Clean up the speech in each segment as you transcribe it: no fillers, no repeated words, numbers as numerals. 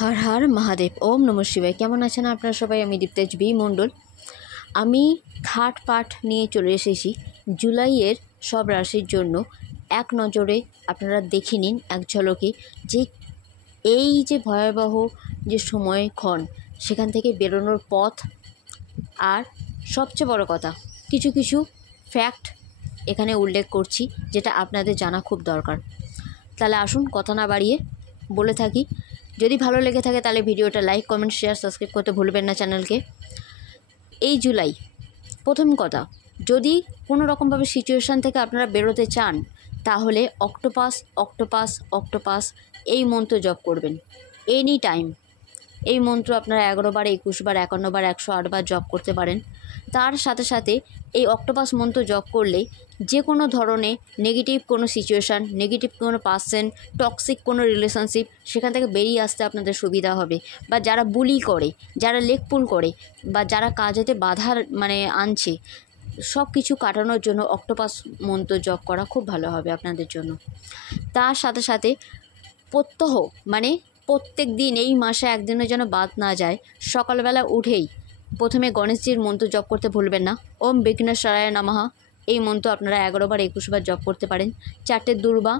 हर हर महादेव। ओम नमः शिवाय। केमन आছেন আপনারা সবাই? আমি দীপ্তেজ বি মণ্ডল। আমি থার্ড পার্ট নিয়ে চলে এসেছি জুলাইয়ের সব রাশির জন্য। এক নজরে আপনারা দেখে নিন এক ঝলকে যে এই যে ভয়াবহ যে সময়ক্ষণ সেখান থেকে বেরোনোর পথ, আর সবচেয়ে বড় কথা কিছু কিছু ফ্যাক্ট এখানে উল্লেখ করছি যেটা আপনাদের জানা খুব দরকার। তাহলে আসুন কথা না বাড়িয়ে বলে থাকি। যদি ভালো লেগে থাকে তাহলে ভিডিওটা লাইক, কমেন্ট, শেয়ার, সাবস্ক্রাইব করতে ভুলবেন না চ্যানেলকে। এই জুলাই, প্রথম কথা, যদি কোনো রকমভাবে সিচুয়েশান থেকে আপনারা বেরোতে চান তাহলে অক্টোপাস অক্টোপাস অক্টোপাস এই মন্ত্র জপ করবেন এনি টাইম। এই মন্ত্র আপনারা 11 বার, 21 বার, 51 বার, 108 বার জপ করতে পারেন। তার সাথে সাথে এই অক্টোপাস মন্ত্র জপ করলে যে কোনো ধরনের নেগেটিভ কোনো সিচুয়েশান, নেগেটিভ কোনো পার্সন, টক্সিক কোনো রিলেশনশিপ, সেখান থেকে বেরিয়ে আসতে আপনাদের সুবিধা হবে। বা যারা বুলি করে, যারা লেকপুল করে, বা যারা কাজেতে বাধার আনছে, সব কিছু কাটানোর জন্য অক্টোপাস মন্ত্র জপ করা খুব ভালো হবে আপনাদের জন্য। তার সাথে সাথে প্রত্যহ প্রত্যেক দিন, এই মাসে একদিনও যেন বাদ না যায়, সকালবেলা উঠেই প্রথমে গণেশজির মন্ত্র জপ করতে ভুলবেন না। ওম বিঘ্নেশ্বরায় নমঃ। এই মন্ত্র আপনারা 11 বার, 21 বার জপ করতে পারেন। 4টে দুর্বা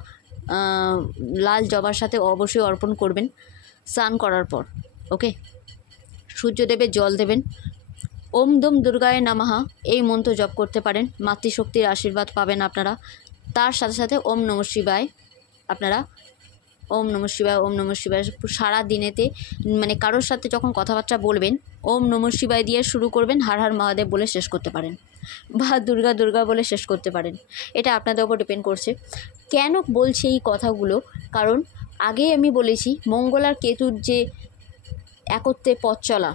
লাল জবার সাথে অবশ্যই অর্পণ করবেন স্নান করার পর। ওকে, সূর্যদেবের জল দেবেন। ওম দম দুর্গায় নমঃ এই মন্ত্র জপ করতে পারেন, মাতৃশক্তির আশীর্বাদ পাবেন আপনারা। তার সাথে সাথে ওম নমঃ শিবায় আপনারা ওম নমঃ শিবায়, ওম নমঃ শিবায় সারা দিনেতে কারোর সাথে যখন কথাবার্তা বলবেন ওম নমঃ শিবায় দিয়ে শুরু করবেন, হর হর মহাদেব বলে শেষ করতে পারেন, বা দুর্গা দুর্গা বলে শেষ করতে পারেন। এটা আপনাদের উপর ডিপেন্ড করছে। কেন বলছি এই কথাগুলো? কারণ আগেই আমি বলেছি মঙ্গল আর কেতুর যে একত্রে পথ চলা,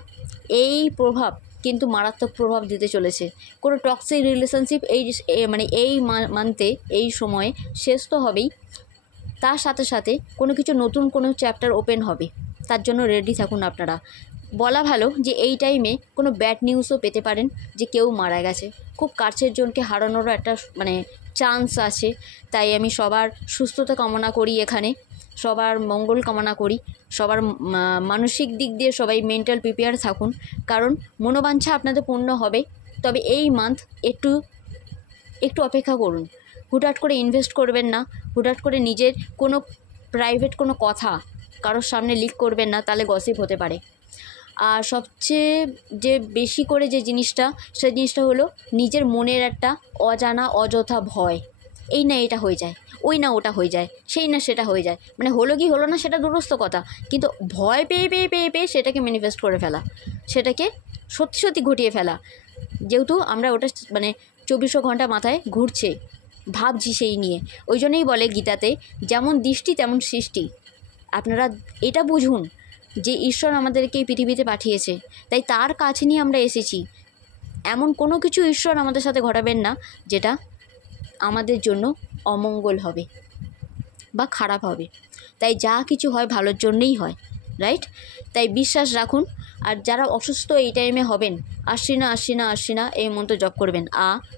এই প্রভাব কিন্তু মারাত্মক প্রভাব দিতে চলেছে। কোনো টক্সিক রিলেশনশিপ এই মান্থে, এই সময়ে শেষ তো হবেই। তার সাথে সাথে কোনো কিছু নতুন কোনো চ্যাপ্টার ওপেন হবে, তার জন্য রেডি থাকুন আপনারা। বলা ভালো যে এই টাইমে কোনো ব্যাড নিউজও পেতে পারেন, যে কেউ মারা গেছে, খুব কাছের জনকে হারানোরও একটা চান্স আছে। তাই আমি সবার সুস্থতা কামনা করি, এখানে সবার মঙ্গল কামনা করি, সবার মানসিক দিক দিয়ে সবাই মেন্টাল প্রিপেয়ার থাকুন, কারণ মনোবাঞ্ছা আপনাদের পূর্ণ হবে। তবে এই মান্থ একটু অপেক্ষা করুন। হুটহাট করে ইনভেস্ট করবেন না, হুটহাট করে নিজের কোনো প্রাইভেট কোনো কথা কারোর সামনে লিক করবেন না, তাহলে গসিপ হতে পারে। আর সবচেয়ে যে বেশি করে যে জিনিসটা, সেই জিনিসটা হলো নিজের মনের একটা অজানা অযথা ভয়। এই না এটা হয়ে যায়, ওই না ওটা হয়ে যায়, সেই না সেটা হয়ে যায়, হলো কি হলো না সেটা দূরস্থ কথা, কিন্তু ভয় পেয়ে পেয়ে পেয়ে পেয়ে সেটাকে ম্যানিফেস্ট করে ফেলা, সেটাকে সত্যি সত্যি ঘটিয়ে ফেলা। যেহেতু আমরা ওটা 24 ঘন্টা মাথায় ঘুরছে, ভাবছি সেই নিয়ে। ওই জন্যই বলে গীতাতে, যেমন দৃষ্টি তেমন সৃষ্টি। আপনারা এটা বুঝুন যে ঈশ্বর আমাদেরকে এই পৃথিবীতে পাঠিয়েছে, তাই তার কাছে নিয়ে আমরা এসেছি। এমন কোনো কিছু ঈশ্বর আমাদের সাথে ঘটাবেন না যেটা আমাদের জন্য অমঙ্গল হবে বা খারাপ হবে। তাই যা কিছু হয় ভালোর জন্যই হয়, রাইট? তাই বিশ্বাস রাখুন। আর যারা অসুস্থ এই টাইমে হবেন, আশ্বিনা আশ্বিনা আশ্বিনা এই মন্ত্র জপ করবেন।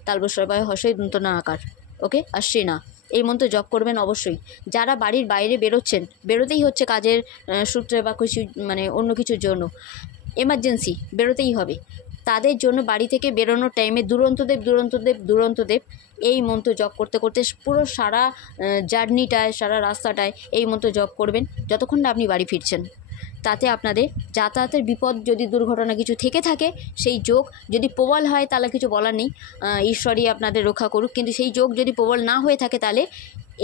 তালবস্বয় হর্ষই দন্তনা আকার। ওকে, আশ্বিনা এই মন্ত্র জপ করবেন অবশ্যই। যারা বাড়ির বাইরে বেরোতেই হচ্ছে কাজের সূত্রে বা কিছু অন্য কিছুর জন্য, এমার্জেন্সি বেরোতেই হবে, তাদের জন্য বাড়ি থেকে বেরোনোর টাইমে দুরন্তদেব দুরন্তদেব দুরন্তদেব এই মন্ত্র জপ করতে করতে পুরো সারা জার্নিটায়, সারা রাস্তাটায় এই মন্ত্র জপ করবেন যতক্ষণ না আপনি বাড়ি ফিরছেন। তাতে আপনাদের যাতায়াতের বিপদ, যদি দুর্ঘটনা কিছু থেকে থাকে, সেই যোগ যদি প্রবল হয় তাহলে কিছু বলার নেই, ঈশ্বরই আপনাদের রক্ষা করুক। কিন্তু সেই যোগ যদি প্রবল না হয়ে থাকে তাহলে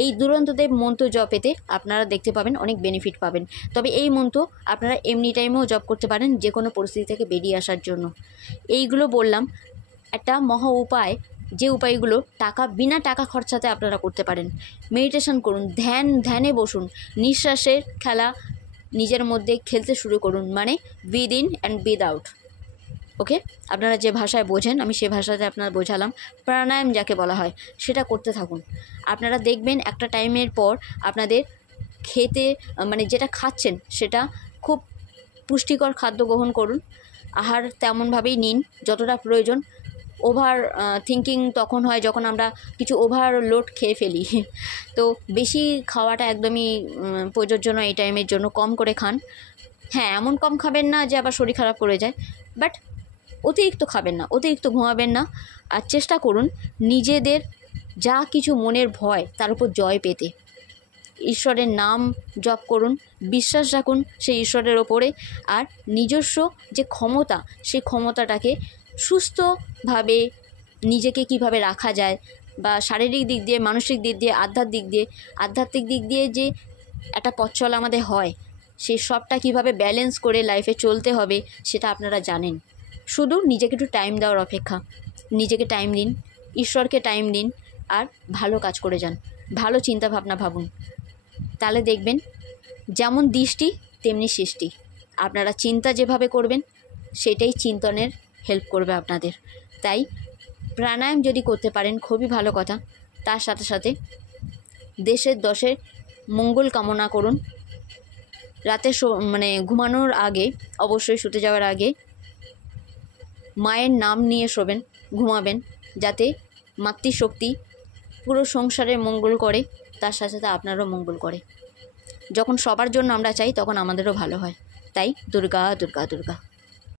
এই দুরন্তদেব মন্ত্র জপেতে আপনারা দেখতে পাবেন, অনেক বেনিফিট পাবেন। তবে এই মন্ত্র আপনারা এমনি টাইমেও জপ করতে পারেন, যে কোনো পরিস্থিতি থেকে বেরিয়ে আসার জন্য। এইগুলো বললাম একটা মহা উপায়, যে উপায়গুলো বিনা টাকা খরচাতে আপনারা করতে পারেন। মেডিটেশন করুন, ধ্যানে বসুন, নিঃশ্বাসের খেলা নিজের মধ্যে খেলতে শুরু করুন, within and without. Okay, আপনারা যে ভাষায় বোঝেন আমি সে ভাষাতে আপনারা বোঝালাম। প্রাণায়াম যাকে বলা হয় সেটা করতে থাকুন। আপনারা দেখবেন একটা টাইমের পর আপনাদের খেতে যেটা খাচ্ছেন সেটা খুব পুষ্টিকর খাদ্য গ্রহণ করুন। আহার তেমনভাবেই নিন যতটা প্রয়োজন। ওভার থিঙ্কিং তখন হয় যখন আমরা কিছু ওভারলোড খেয়ে ফেলি। তো বেশি খাওয়াটা একদমই প্রযোজ্য নয় এই টাইমের জন্য। কম করে খান। হ্যাঁ, এমন কম খাবেন না যে আবার শরীর খারাপ করে যায়, বাট অতিরিক্ত খাবেন না, অতিরিক্ত ঘুমাবেন না। আর চেষ্টা করুন নিজেদের যা কিছু মনের ভয় তার উপর জয় পেতে। ঈশ্বরের নাম জপ করুন, বিশ্বাস রাখুন সেই ঈশ্বরের ওপরে। আর নিজস্ব যে ক্ষমতা, সেই ক্ষমতাটাকে সুস্থভাবে নিজেকে কিভাবে রাখা যায়, বা শারীরিক দিক দিয়ে, মানসিক দিক দিয়ে, আধ্যাত্মিক দিক দিয়ে যে একটা পথ চলা আমাদের হয়, সেই সবটা কিভাবে ব্যালেন্স করে লাইফে চলতে হবে সেটা আপনারা জানেন। শুধু নিজেকে একটু টাইম দেওয়ার অপেক্ষা। নিজেকে টাইম দিন, ঈশ্বরকে টাইম দিন, আর ভালো কাজ করে যান, ভালো চিন্তাভাবনা ভাবুন। তাহলে দেখবেন যেমন দৃষ্টি তেমনি সৃষ্টি। আপনারা চিন্তা যেভাবে করবেন সেটাই চিন্তনের হেল্প করবে আপনাদের। তাই প্রাণায়াম যদি করতে পারেন খুবই ভালো কথা। তার সাথে সাথে দেশের দশের মঙ্গল কামনা করুন। রাতে ঘুমানোর আগে, অবশ্যই শুতে যাওয়ার আগে মায়ের নাম নিয়ে শোবেন, ঘুমাবেন, যাতে মাতৃশক্তি পুরো সংসারের মঙ্গল করে, তার সাথে সাথে আপনারও মঙ্গল করে। যখন সবার জন্য আমরা চাই তখন আমাদেরও ভালো হয়। তাই দুর্গা দুর্গা দুর্গা।